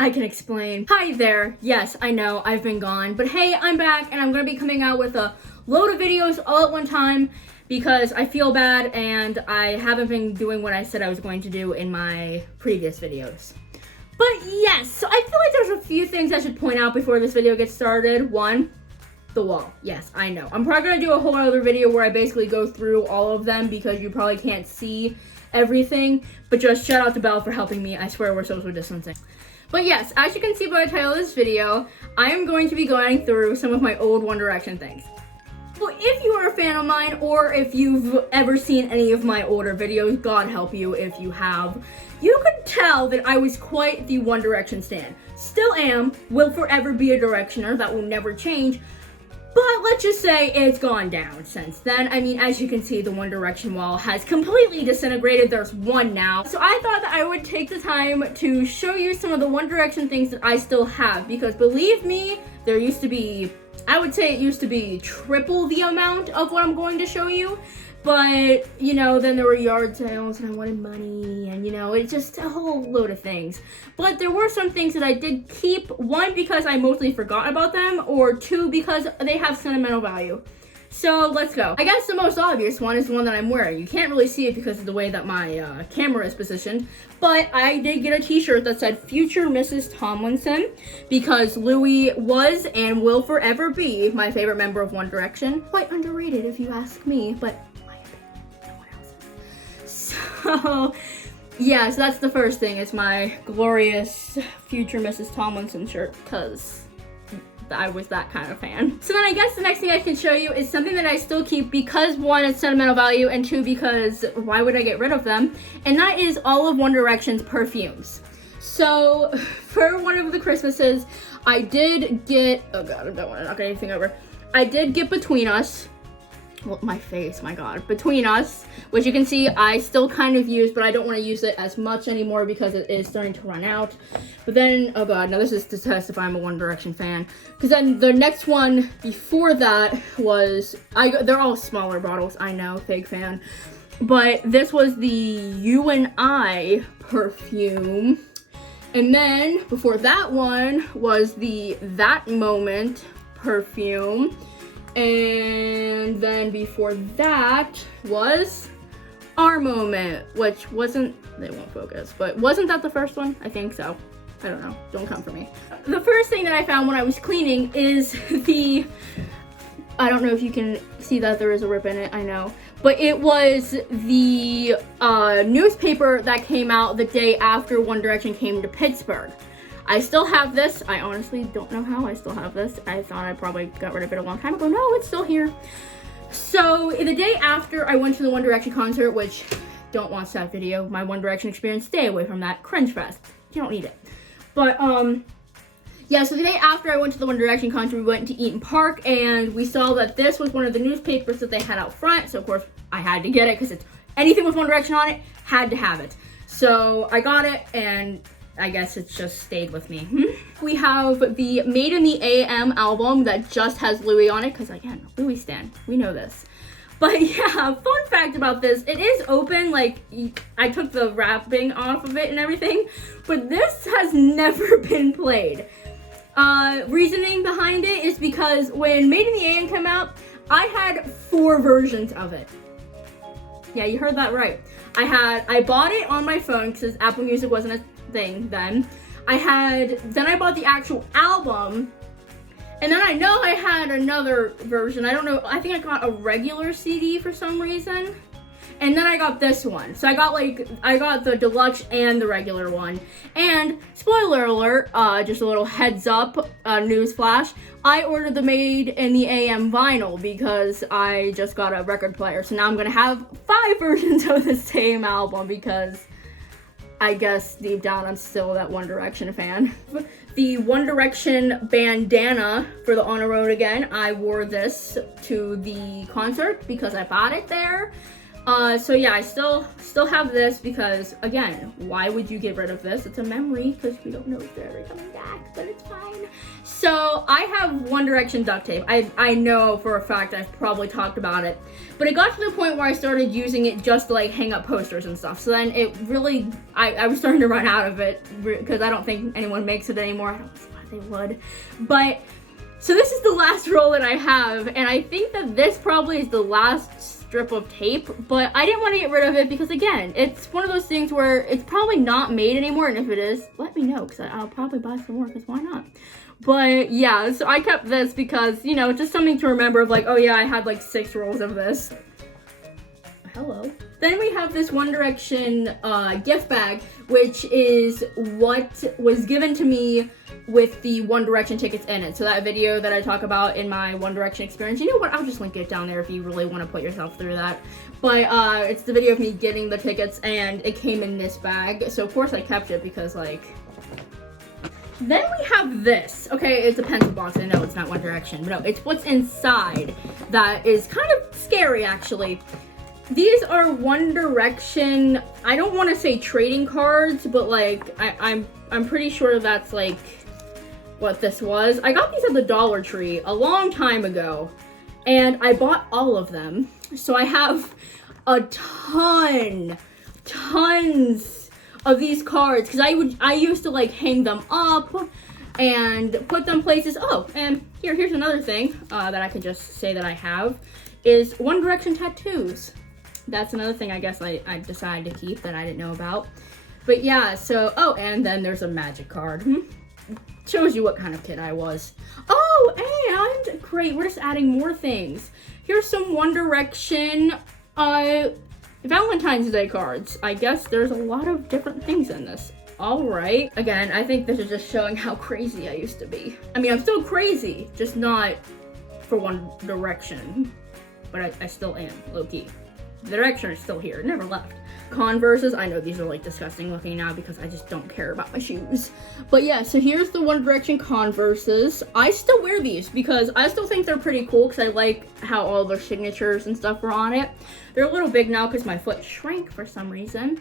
I can explain. Hi there. Yes, I know I've been gone, but hey, I'm back and I'm gonna be coming out with a load of videos all at one time because I feel bad and I haven't been doing what I said I was going to do in my previous videos. But yes, so I feel like there's a few things I should point out before this video gets started. One, the wall. Yes, I know. I'm probably gonna do a whole other video where I basically go through all of them because you probably can't see everything, but just shout out to Belle for helping me. I swear we're social distancing. But yes, as you can see by the title of this video, I am going to be going through some of my old One Direction things. Well, if you are a fan of mine, or if you've ever seen any of my older videos, God help you if you have, you could tell that I was quite the One Direction stan. Still am, will forever be a Directioner, that will never change. But let's just say it's gone down since then. I mean, as you can see, the One Direction wall has completely disintegrated. There's one now. So I thought that I would take the time to show you some of the One Direction things that I still have. Because believe me, there used to be, I would say it used to be triple the amount of what I'm going to show you. But, you know, then there were yard sales and I wanted money and, you know, it's just a whole load of things. But there were some things that I did keep. One, because I mostly forgot about them, or two, because they have sentimental value. So let's go. I guess the most obvious one is the one that I'm wearing. You can't really see it because of the way that my camera is positioned, but I did get a t-shirt that said Future Mrs. Tomlinson because Louis was and will forever be my favorite member of One Direction. Quite underrated if you ask me, but so, yeah, so that's the first thing. It's my glorious Future Mrs. Tomlinson shirt, because I was that kind of fan. So then I guess the next thing I can show you is something that I still keep because one, it's sentimental value, and two, because why would I get rid of them? And that is all of One Direction's perfumes. So for one of the Christmases, I did get, oh god, I don't want to knock anything over. I did get Between Us. Well, my face, my god. Between Us, which you can see I still kind of use, but I don't want to use it as much anymore because it is starting to run out. But then, oh god, now this is to test if I'm a One Direction fan. Because then the next one before that was, they're all smaller bottles, I know, fake fan. But this was the You and I perfume. And then before that one was the That Moment perfume. And then before that was Our Moment, which wasn't, they won't focus, but wasn't that the first one? I think so. I don't know. Don't come for me. The first thing that I found when I was cleaning is the, I don't know if you can see that there is a rip in it, I know. But it was the newspaper that came out the day after One Direction came to Pittsburgh. I still have this. I honestly don't know how I still have this. I thought I probably got rid of it a long time ago. No, it's still here. So the day after I went to the One Direction concert, which don't watch that video, my One Direction experience, stay away from that. Cringe fest. You don't need it. But yeah, so the day after I went to the One Direction concert, we went to Eaton Park and we saw that this was one of the newspapers that they had out front. So of course I had to get it because it's anything with One Direction on it, had to have it. So I got it and I guess it's just stayed with me. We have the Made in the AM album that just has Louis on it, because again, Louis stan, we know this. But yeah, fun fact about this, it is open, like I took the wrapping off of it and everything, but this has never been played. Reasoning behind it is because when Made in the AM came out, I had 4 versions of it. Yeah, you heard that right. I bought it on my phone because Apple Music wasn't a thing then. Then I bought the actual album, and then I know I had another version. I don't know, I think I got a regular CD for some reason. And then I got this one. So I got the deluxe and the regular one. And spoiler alert, just a little heads up, news flash, I ordered the Made in the AM vinyl because I just got a record player. So now I'm gonna have 5 versions of the same album because I guess deep down I'm still that One Direction fan. The One Direction bandana for the On a Road Again, I wore this to the concert because I bought it there. So yeah, I still have this because, again, why would you get rid of this? It's a memory because we don't know if they're ever coming back, but it's fine. So I have One Direction duct tape. I know for a fact I've probably talked about it, but it got to the point where I started using it just to like hang up posters and stuff. So then it really, I was starting to run out of it because I don't think anyone makes it anymore. I don't know why they would, but so this is the last roll that I have, and I think that this probably is the last strip of tape, but I didn't want to get rid of it because, again, it's one of those things where it's probably not made anymore, and if it is, let me know because I'll probably buy some more because why not? But yeah, so I kept this because, you know, just something to remember of like, oh yeah, I had like 6 rolls of this. Hello. Then we have this One Direction gift bag, which is what was given to me with the One Direction tickets in it. So that video that I talk about in my One Direction experience, you know what, I'll just link it down there if you really want to put yourself through that. But it's the video of me getting the tickets, and it came in this bag. So of course I kept it because, like... Then we have this. Okay, it's a pencil box. I know it's not One Direction, but no, it's what's inside that is kind of scary, actually. These are One Direction, I don't want to say trading cards, but like, I'm pretty sure that's like what this was. I got these at the Dollar Tree a long time ago, and I bought all of them. So I have a tons of these cards, because I used to like hang them up and put them places. Oh, and here's another thing that I could just say that I have is One Direction tattoos. That's another thing I guess I decided to keep that I didn't know about. But yeah, so, oh, and then there's a magic card. Shows you what kind of kid I was. Oh, and great, we're just adding more things. Here's some One Direction Valentine's Day cards. I guess there's a lot of different things in this. All right. Again, I think this is just showing how crazy I used to be. I mean, I'm still crazy, just not for One Direction. But I still am, low-key. The Direction is still here, it never left. Converses, I know these are like disgusting looking now because I just don't care about my shoes. But yeah, so here's the One Direction Converses. I still wear these because I still think they're pretty cool because I like how all their signatures and stuff are on it. They're a little big now because my foot shrank for some reason.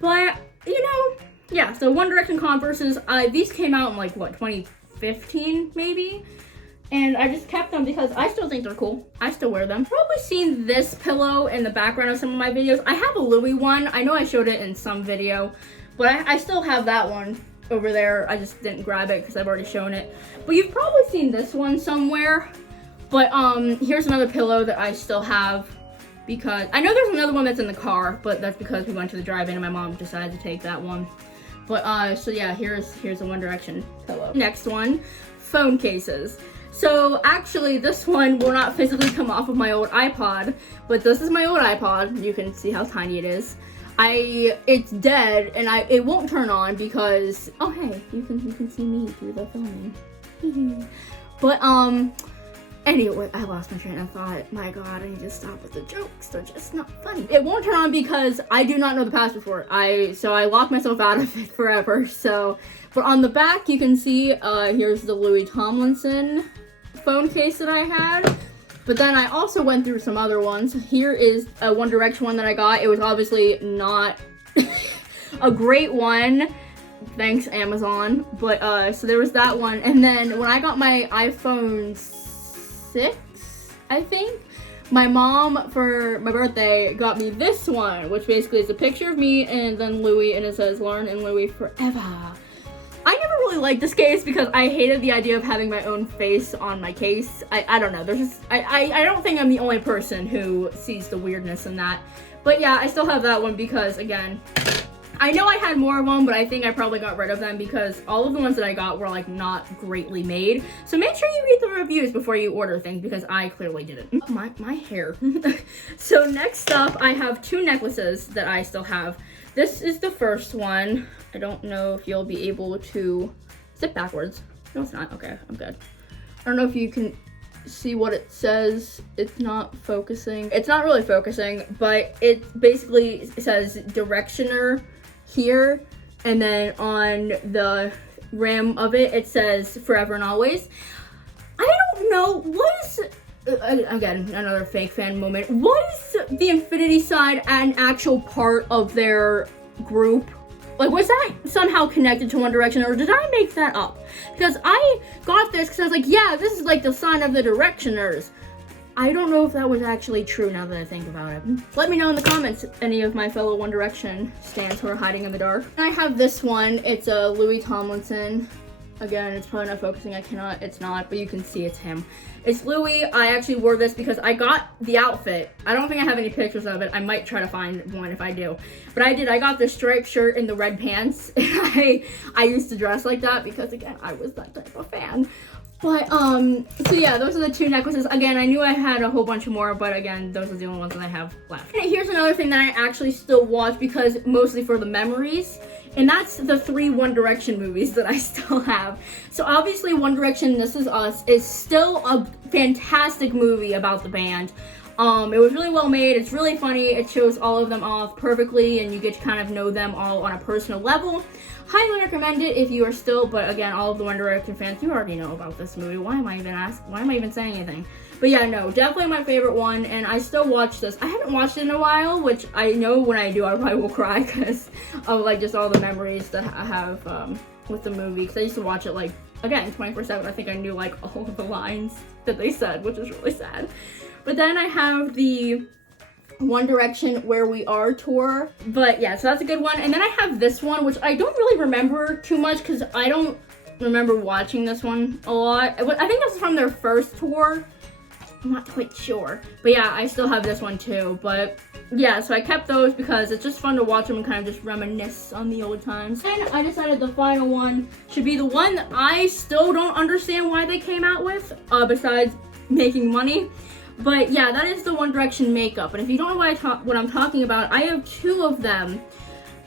But, you know, yeah, so One Direction Converses, these came out in like, what, 2015 maybe? And I just kept them because I still think they're cool. I still wear them. Probably seen this pillow in the background of some of my videos. I have a Louis one. I know I showed it in some video, but I still have that one over there. I just didn't grab it because I've already shown it. But you've probably seen this one somewhere. But here's another pillow that I still have because I know there's another one that's in the car, but that's because we went to the drive-in and my mom decided to take that one. But so yeah, here's a One Direction pillow. Next one, phone cases. So actually this one will not physically come off of my old iPod, but this is my old iPod. You can see how tiny it is. It's dead and it won't turn on because, oh hey, you can see me through the filming. But anyway, I lost my train of thought. My god, I need to stop with the jokes. They're just not funny. It won't turn on because I do not know the password for it. So I locked myself out of it forever. So, but on the back you can see here's the Louis Tomlinson phone case that I had, but then I also went through some other ones. Here is a One Direction one that I got. It was obviously not a great one, thanks Amazon, but so there was that one. And then when I got my iPhone 6, I think, my mom for my birthday got me this one, which basically is a picture of me and then Louis, and it says Lauren and Louis forever. I never really liked this case because I hated the idea of having my own face on my case. I don't know, there's just, I don't think I'm the only person who sees the weirdness in that. But yeah, I still have that one because, again, I know I had more of them, but I think I probably got rid of them because all of the ones that I got were like not greatly made. So make sure you read the reviews before you order things because I clearly didn't. Oh, my hair. So next up, I have 2 necklaces that I still have. This is the first one. I don't know if you'll be able to, is it backwards? No, it's not. Okay, I'm good. I don't know if you can see what it says. It's not focusing. It's not really focusing, but it basically says Directioner here, and then on the rim of it, it says Forever and Always. I don't know, what is again, another fake fan moment. Was the Infinity side an actual part of their group? Like, was that somehow connected to One Direction, or did I make that up? Because I got this because I was like, yeah, this is like the sign of the Directioners. I don't know if that was actually true now that I think about it. Let me know in the comments, any of my fellow One Direction stans who are hiding in the dark. I have this one. It's a Louis Tomlinson. Again, it's probably not focusing. It's not, but you can see it's him. It's Louis. I actually wore this because I got the outfit. I don't think I have any pictures of it. I might try to find one if I do. But I did. I got the striped shirt and the red pants. I used to dress like that because, again, I was that type of fan. But, so yeah, those are the two necklaces. Again, I knew I had a whole bunch more, but again, those are the only ones that I have left. And here's another thing that I actually still watch because mostly for the memories. And that's the 3 One Direction movies that I still have. So obviously One Direction, This Is Us is still a fantastic movie about the band. It was really well made. It's really funny. It shows all of them off perfectly and you get to kind of know them all on a personal level. Highly recommend it if you are still, but again, all of the One Direction fans, you already know about this movie. Why am I even saying anything? But yeah, no, definitely my favorite one, and I still watch this. I haven't watched it in a while, which I know when I do, I probably will cry because of like just all the memories that I have with the movie. Because I used to watch it like, again, 24/7. I think I knew like all of the lines that they said, which is really sad. But then I have the One Direction Where We Are tour. But yeah, so that's a good one. And then I have this one, which I don't really remember too much because I don't remember watching this one a lot. I think this is from their first tour. I'm not quite sure. But yeah, I still have this one too. But yeah, so I kept those because it's just fun to watch them and kind of just reminisce on the old times. And I decided the final one should be the one that I still don't understand why they came out with, besides making money. But yeah, that is the One Direction makeup. And if you don't know what I'm talking about, I have 2 of them.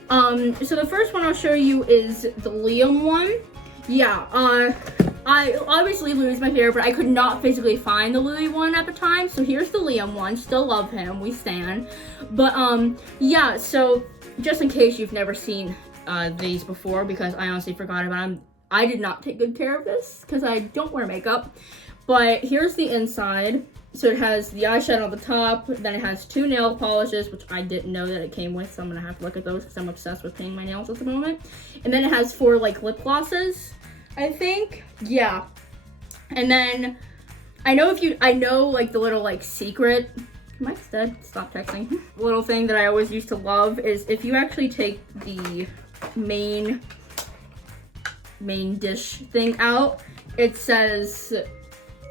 So the first one I'll show you is the Liam one. Yeah, I obviously Louis is my favorite, but I could not physically find the Louis one at the time. So here's the Liam one. Still love him. We stan. But yeah, so just in case you've never seen these before, because I honestly forgot about them. I did not take good care of this because I don't wear makeup. But here's the inside. So it has the eyeshadow on the top, then it has 2 nail polishes, which I didn't know that it came with, so I'm gonna have to look at those because I'm obsessed with painting my nails at the moment. And then it has 4 like lip glosses, I think. Yeah. And then I know like the little like secret, Mike's dead, stop texting. Little thing that I always used to love is if you actually take the main dish thing out, it says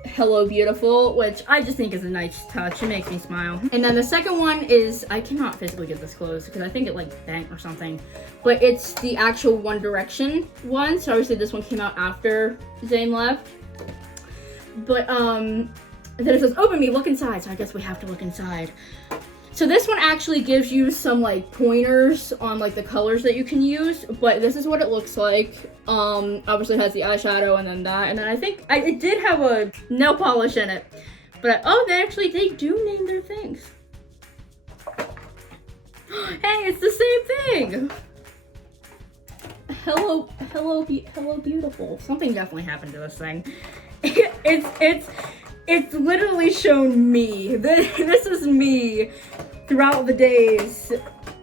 Hello Beautiful, which I just think is a nice touch. It makes me smile. And then the second one is, I cannot physically get this closed because I think it like bent or something, but it's the actual One Direction one. So obviously this one came out after Zayn left. But then it says open me, look inside. So I guess we have to look inside. So this one actually gives you some like pointers on like the colors that you can use, but this is what it looks like. Obviously it has the eyeshadow and then that, and then I think it did have a nail polish in it. But oh, they do name their things. Hey, it's the same thing. Hello Beautiful. Something definitely happened to this thing. It's literally shown me. This is me throughout the days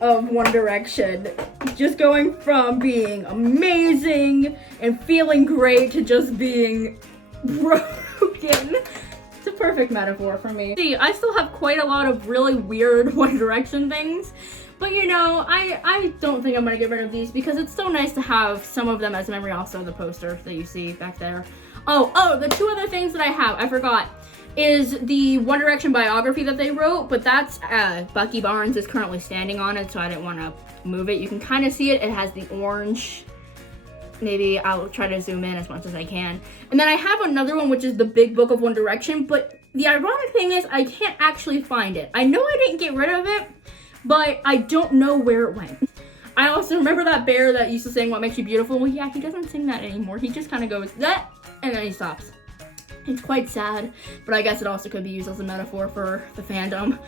of One Direction. Just going from being amazing and feeling great to just being broken. It's a perfect metaphor for me. See, I still have quite a lot of really weird One Direction things. But you know, I don't think I'm gonna get rid of these because it's so nice to have some of them as memory. Also the poster that you see back there. Oh, the 2 other things that I have, I forgot, is the One Direction biography that they wrote, but that's, Bucky Barnes is currently standing on it, so I didn't want to move it. You can kind of see it. It has the orange. Maybe I'll try to zoom in as much as I can. And then I have another one, which is the Big Book of One Direction, but the ironic thing is I can't actually find it. I know I didn't get rid of it, but I don't know where it went. I also remember that bear that used to sing What Makes You Beautiful. Well, yeah, he doesn't sing that anymore. He just kind of goes, that, and then he stops. It's quite sad, but I guess it also could be used as a metaphor for the fandom.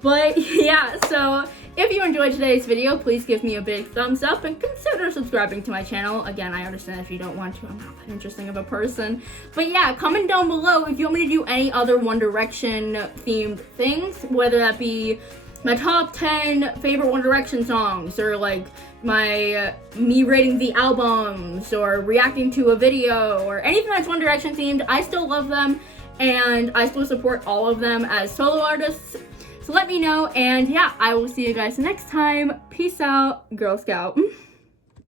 But yeah, so if you enjoyed today's video, please give me a big thumbs up and consider subscribing to my channel. Again, I understand if you don't want to, I'm not that interesting of a person. But yeah, comment down below if you want me to do any other One Direction themed things, whether that be my top 10 favorite One Direction songs, or like my me rating the albums, or reacting to a video, or anything that's One Direction themed. I still love them, and I still support all of them as solo artists. So let me know, and yeah, I will see you guys next time. Peace out, Girl Scout.